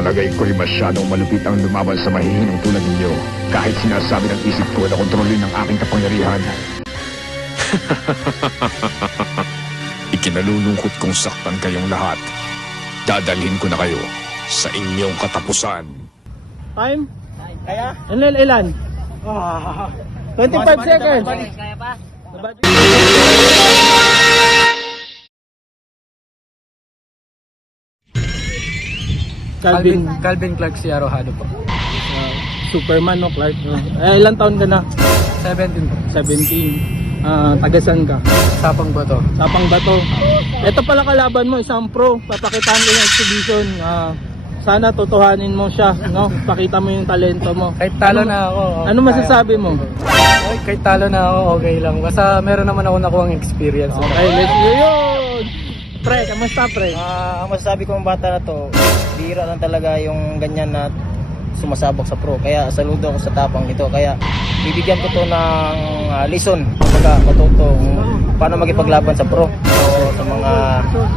Palagay ko'y masyadong malupit ang lumaban sa mahihinong tulad ninyo. Kahit sinasabi ng isip ko na kontrolin ang aking kapangyarihan. Ikinalulungkot kong saktan kayong lahat. Dadalhin ko na kayo sa inyong katapusan. Time? Kaya? Ilan? 25 seconds. Kaya pa? Calvin Clark si Arojado po. Superman no, Clark. Ilan taon ka na? 17 po. 17. Tagasan ka? Sapang Bato. Sapang Bato. Ito pala kalaban mo, isang pro. Papakitaan ko yung exhibition. Sana totohanin mo siya, no? Pakita mo yung talento mo. Kahit talo na ako. Ano masasabi mo? Ay, kahit talo na ako, okay lang. Basta meron naman ako nakuhang experience. Okay, let's go yun! Pre, kamusta pre? Ang masasabi kong bata na to, bihira lang talaga yung ganyan na sumasabak sa pro. Kaya saludo ako sa tapang nito. Kaya bibigyan ko to ng lesson, kumbaga matuto kung paano magipaglaban sa pro o sa mga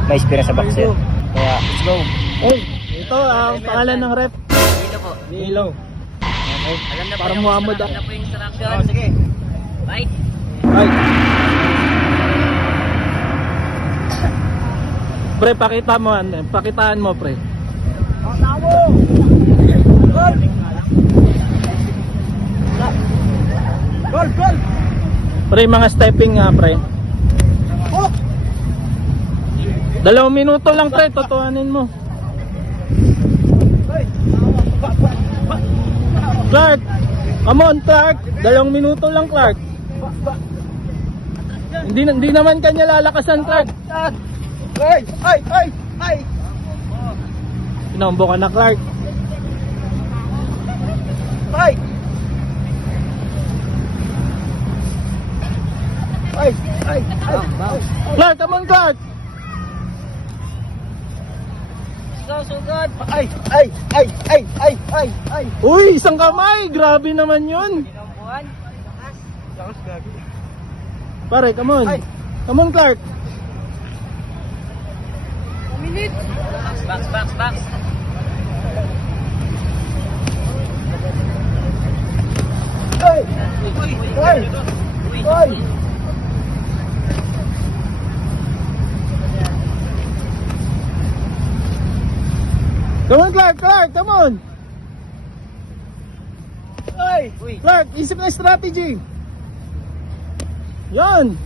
may experience sa boxer. Kaya let's go. Oh, ito ang pangalan ng rep. Dito po. Milo. Okay. Alam na po Parang yung Muhammad alam na po yung instruction. Oh, sige. Right? Right. Pre, pakitaan mo pre. Gol, gol. Pre, mga stepping nga pre. 2 minuto lang pre, totohanin mo. Clark, come on Clark, 2 minuto lang Clark. Hindi naman kanya lalakasan Clark. Ay. Inombo ka na Clark. Ay. Clark, come on Clark. Sugod! Ay. Uy, isang kamay, grabe naman yun. Pinampuan. Pare, come on. Ay. Come on Clark. Box. Ay. Come on Clark, come on. Ay. Clark, isip na strategy. Yan.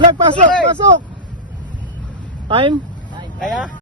Clark, pasok. Time? Kaya?